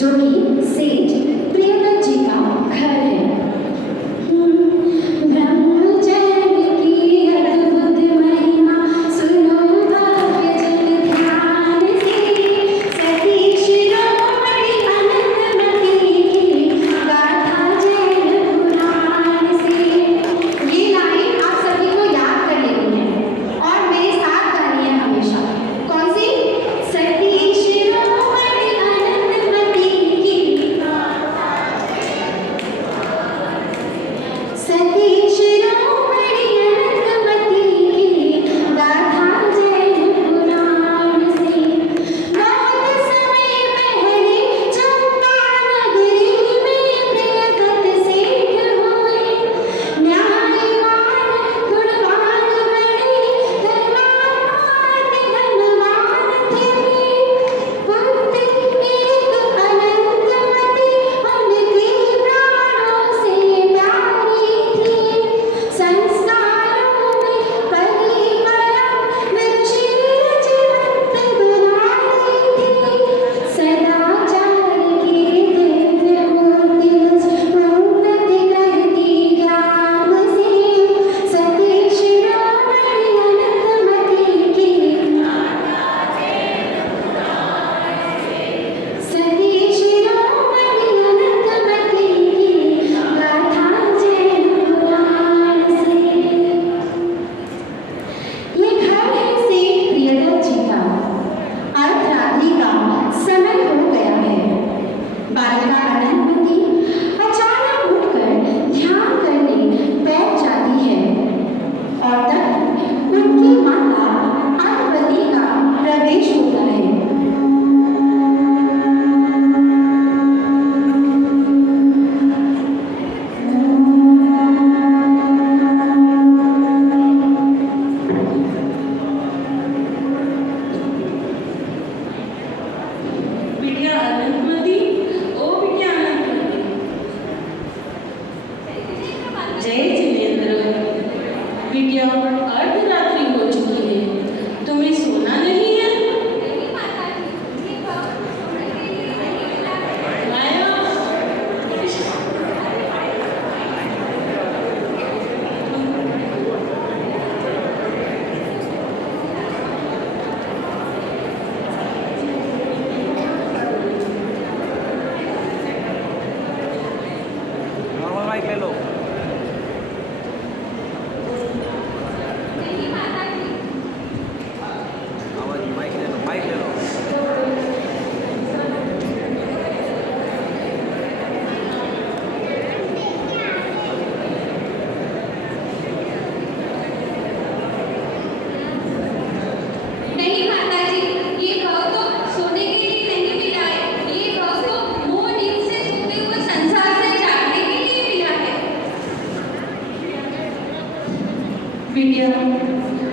जो कि सेठ प्रियव्रत जी का घर है। ब्रह्मचर्य की अद्भुत महिमा सुनो भव्य जन ध्यान से, सती शिरोमणि अनंतमती की गाथा जैन पुराण से। ये लाइन आप सभी को याद कर लेनी है और मेरे साथ गानी है हमेशा। कौन सी? सती शिरोमणि अनंतमती की सती शिरोमणि अनंतमती की गाथा जैन पुराण से। बहुत समय पहले चंपा नगरी में प्रियव्रत सेठ हुए, न्यायवान गुणवान बड़े धर्मात्मा धनवान थे। पुत्री एक अनंतमती उनके प्राणों से प्यारी थी। संस्कारों में पली परम निर्शील जीवंत दुलारी थी। सदाचार की दिव्य मूर्ति उन्नति करती ज्ञान से। सती शिरोमणि अनंतमती की सती शिरोमणि अनंतमती की गाथा जैन पुराण से। ये घर है सेठ प्रियव्रत जी का। अर्धरात्रि का समय हो गया है। बालिका अनंतमती अचानक उठकर ध्यान करने बैठ जाती है और तब उनकी माता अनवती का प्रवेश होता है। बिटिया अनंतमती, ओ बिटिया अनंतमती। जय जिनेंद्र। बिटिया अर्धरात्रि हो चुकी है, तुम्हें सोना नहीं है? माया, नॉर्मल माइक ले लो। आवाज माइक ले लो, माइक ले लो। नहीं माताजी, ये भाव तो सोने के लिए नहीं मिला है। ये भाव तो मोह नींद से सोते हुए संसार से जागने के लिए मिला है। बिटिया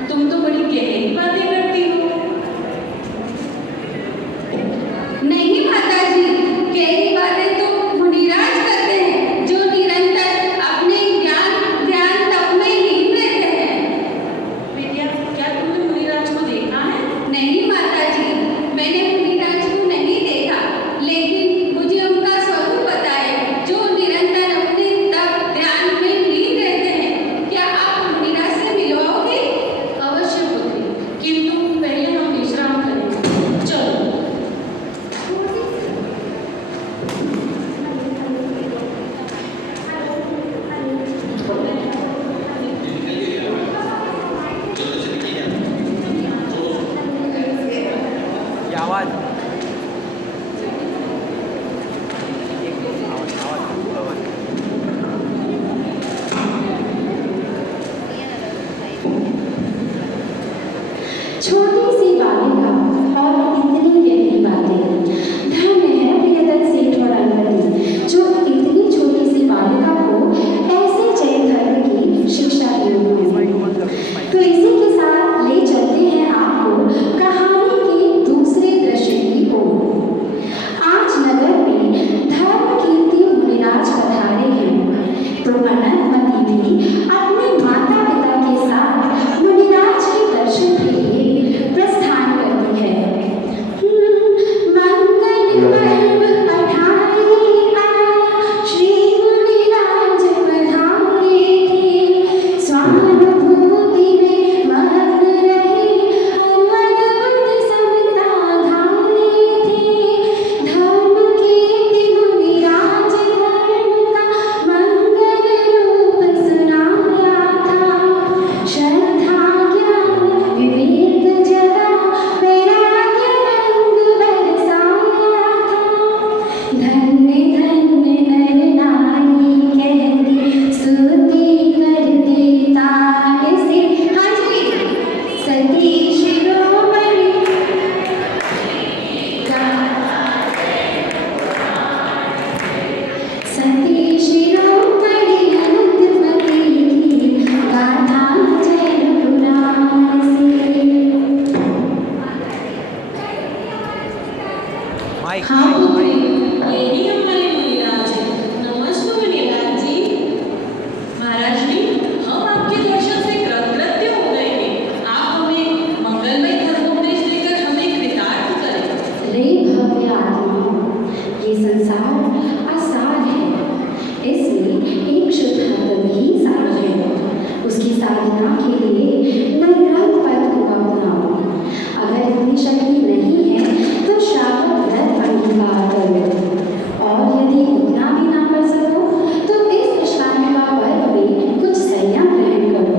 तुम तो बड़ी गहरी बातें करती हो। नहीं माताजी, गहरी बातें तो मुनिराज करते हैं जो निरंतर अपने ज्ञान ध्यान तप में लीन रहते हैं। बिटिया क्या तुमने मुनिराज को देखा है? नहीं माताजी, मैंने मुनिराज को नहीं देखा, लेकिन मुझे उनका स्वरूप पता है जो निरंतर अपने तप ध्यान में लीन रहते हैं। क्या आप मुनिराज से मिलवाओगे? अवश्य पुत्री, किंतु धन्य धन्य नर नारी कहती स्तुति करते ताल से। हाँ जी, सती शिरोमणि सती शिरोमणि अनंतमती की गाथा जैन पुराण से। माइक हाँ माइक पुत्री, माइक यही हमारे मुनिराज हैं। नमस्ते मुनिराज जी। महाराज जी, हम आपके दर्शन से कृतकृत्य हो गए हैं। आप हमें मंगलमय धर्मोपदेश देकर हमें कृतार्थ करें। रे भव्य आत्मा, ये संसार असार है, इसमें एक शुद्धात्म ही सार है। उसकी साधना के लिए नवग्रह पद को अपनाओ। अगर इतनी शक्ति नहीं है तो श्रावक व्रत अंगीकार करो, और यदि उतना भी ना कर सको तो इस अष्टांगिका पर्व में कुछ संयम ग्रहण करो।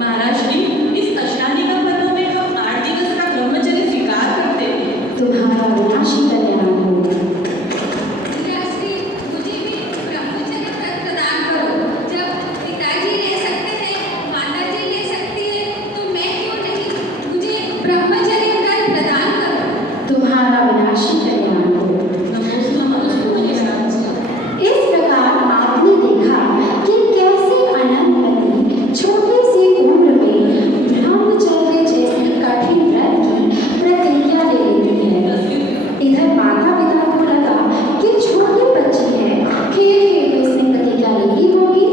महाराज जी, इस अष्टांगिका पर्व में हम 8 दिवस का ब्रह्मचर्य स्वीकार करते हैं। तुम्हारा विनाशी कल्याण हो। मुझे भी ब्रह्मचर्य व्रत प्रदान करो। जब पिताजी ले सकते हैं, माताजी ले सकती है, तो मैं क्यों नहीं? मुझे ब्रह्मचर्य व्रत प्रदान करो। तुम्हारा विनाशी कल्याण हो। नमोस्तु मुनिराज जी। इस प्रकार आपने देखा कि कैसे अनंतमती छोटी सी उम्र में ब्रह्मचर्य जैसी कठिन व्रत की प्रतिज्ञा ले लेती है। इधर माता पिता को लगा कि छोटी बच्ची है, खेल खेल में इसने प्रतिज्ञा ले ली होगी।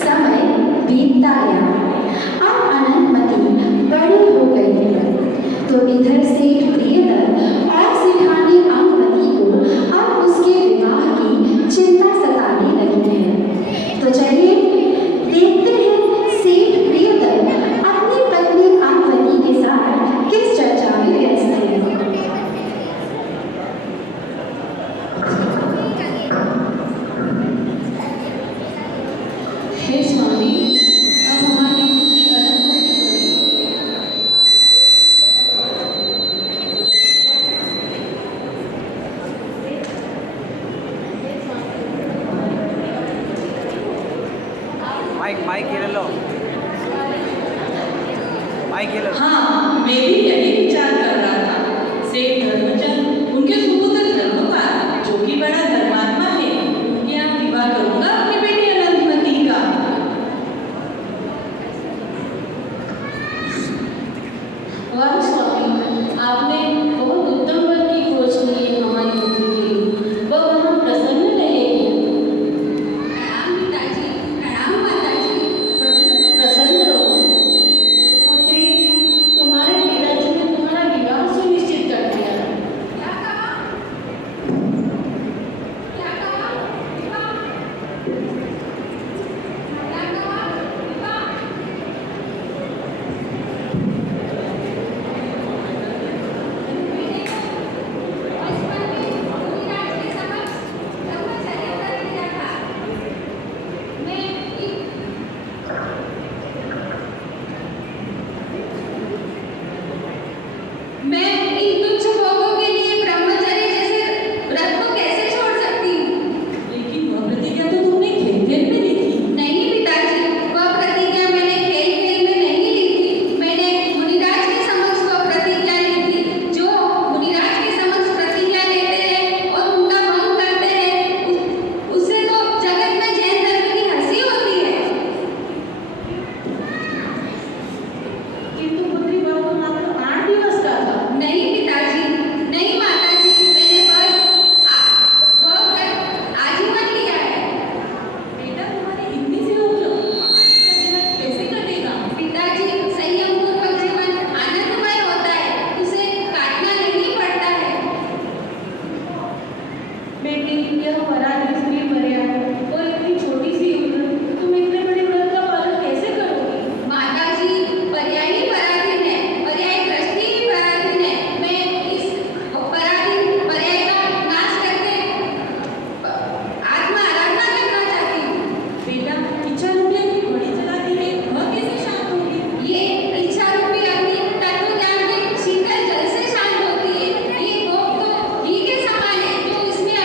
समय बीतता गया, अब अनंतमती बड़ी हो गई है, तो इधर से प्रियदत्त और सिठानी अंगमती को अब उसके विवाह की चिंता सताने लगी है। तो चलिए देखते हैं सेठ प्रियदत्त अपनी पत्नी अंगमती के साथ किस चर्चा में व्यस्त है। हे स्वामी, अब हमारी बुद्धि अनंत हो गई। माइक माइक ये ले लो, माइक ये ले लो। हाँ, मैं भी यही विचार कर रहा था। सेठ धर्मचंद, उनके सुपुत्र धर्मपाल, जो कि बड़ा धर्मात्मा है, उनके यहाँ विवाह करूंगा अपनी बेटी अनंतमती का। वाह स्वामी, आपने बहुत उत्तम वर की खोज की है हमारी पुत्री के लिए। वह हम प्रसन्न रहेगी। प्रणाम पिताजी, प्रणाम माताजी। प्रसन्न रहो। पुत्री, तुम्हारे पिताजी ने तुम्हारा विवाह सुनिश्चित कर दिया। क्या कहा? क्या कहा? विवाह? क्या कहा? विवाह? बचपन में मुनिराज के समक्ष ब्रह्मचर्य व्रत लिया था। मैं इन तुच्छ भोगों के लिए ब्रह्मचर्य जैसे व्रत को कैसे छोड़ सकती हूँ? लेकिन वह प्रतिज्ञा तो तुमने खेल-खेल में ली थी। नहीं पिताजी, वह प्रतिज्ञा मैंने खेल खेल में नहीं ली थी। मैंने मुनिराज के समक्ष वह प्रतिज्ञा ली थी। जो मुनिराज के समक्ष प्रतिज्ञा लेते हैं और उनका भंग करते हैं, उससे तो जगत में जैन धर्म की हंसी होती है। किंतु पुत्री, वह तो मात्र 8 दिवस का था। नहीं पिताजी, नहीं माताजी, मैंने वह व्रत आजीवन लिया है। बेटा, तुम्हारी इतनी सी उम्र, 5 का जीवन कैसे कटेगा? पिताजी, संयम पूर्वक जीवन आनंदमय होता है, उसे काटना नहीं पड़ता है। बेटी, यह पराधीन स्त्री मर्या है और इतनी छोटी सी उम्र, तुम इतने बड़े व्रत का पालन कैसे करोगी? माताजी, पर्याय ही पराधीन है, पर्याय दृष्टि ही पराधीन है। मैं इस पराधीन पर्याय का नाश करके आत्मा आराधना करना चाहती हूँ। बेटा, इच्छा रूपी अग्नि बड़ी जलाती है, वह कैसे शांत होगी? ये इच्छा रूपी अग्नि तत्व ज्ञान के शीतल जल से शांत होती है। ये भोग तो घी के समान है, जो इसमें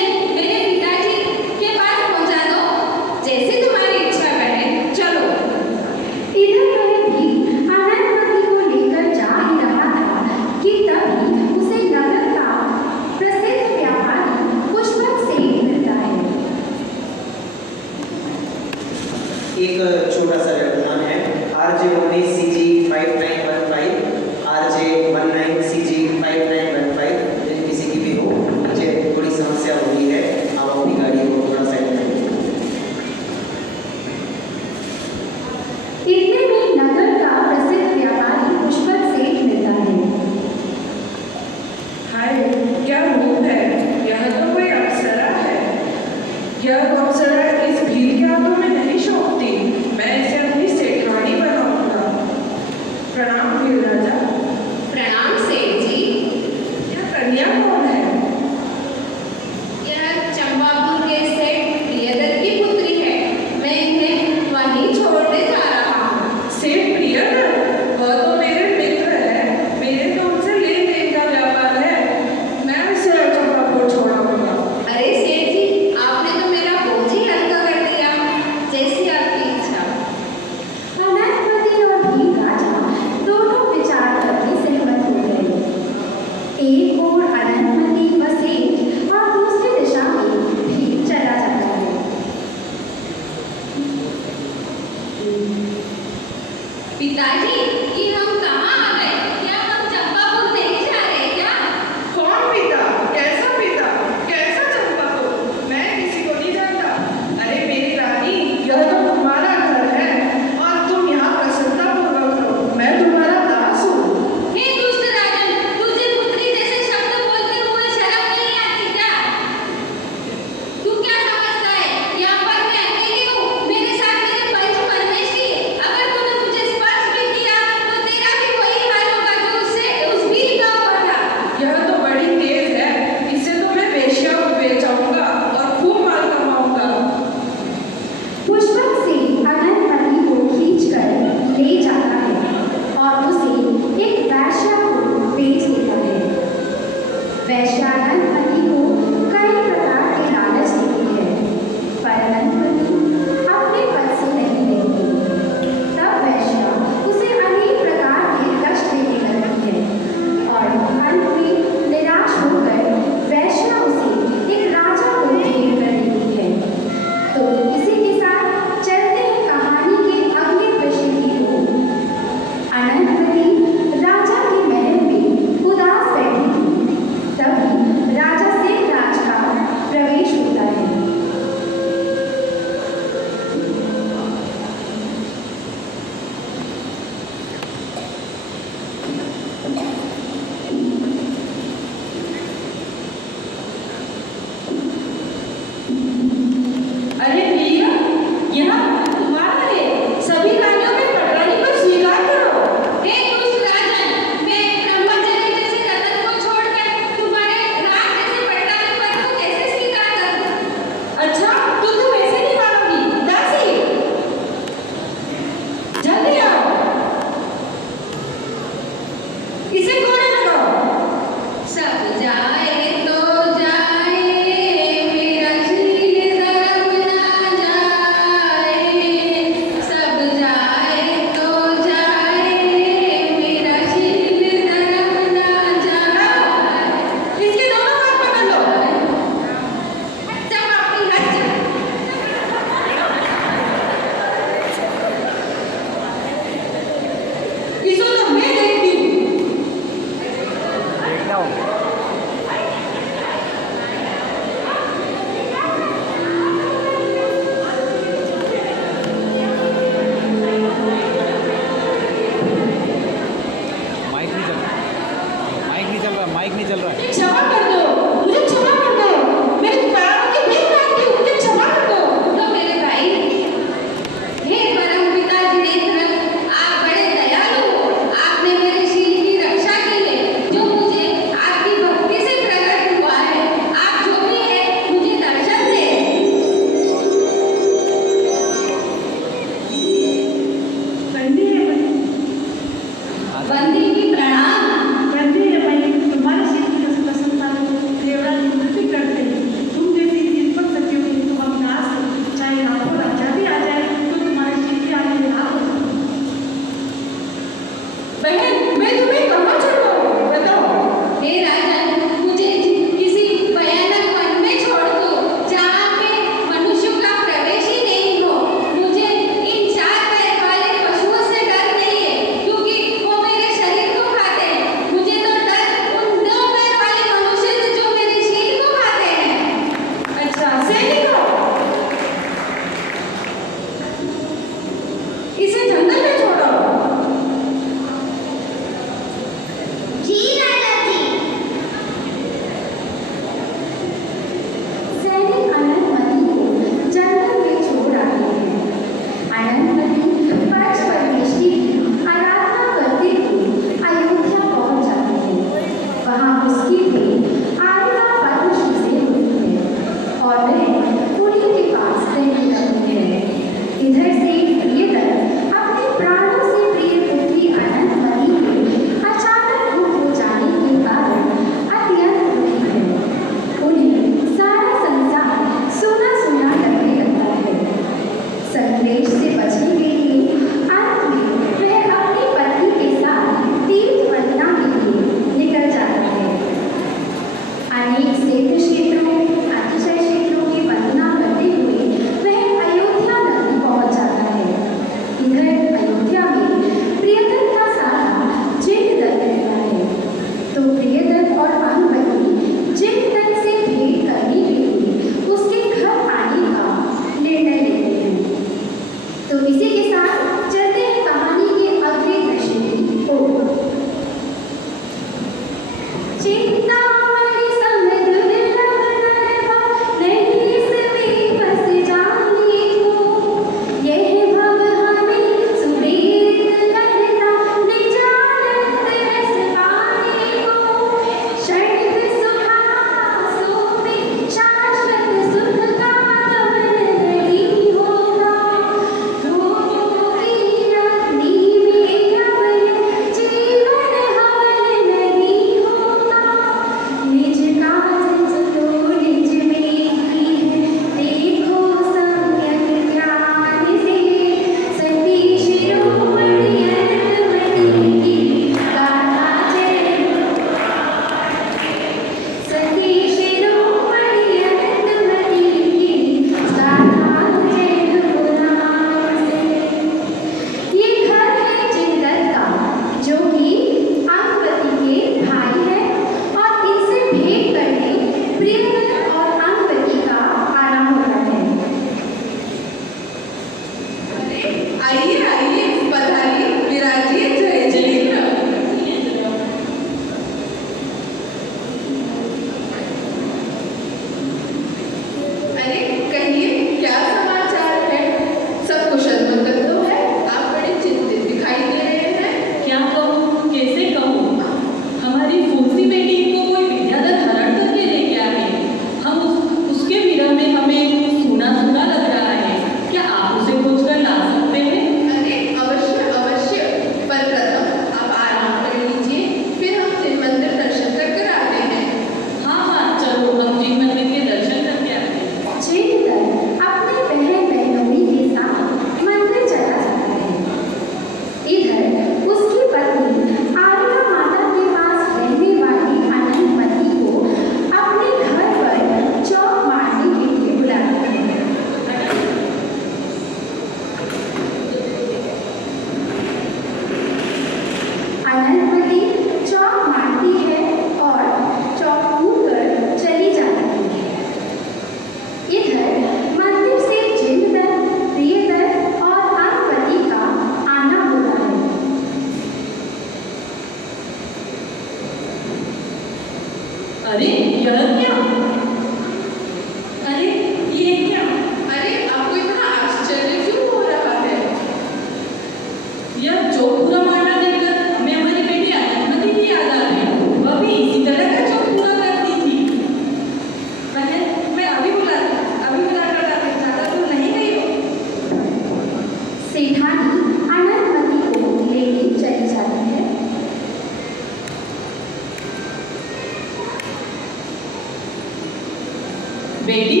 बेटी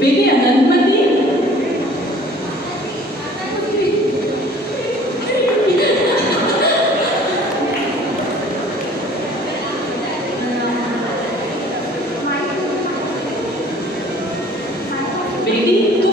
बेटी अनंतमती बेटी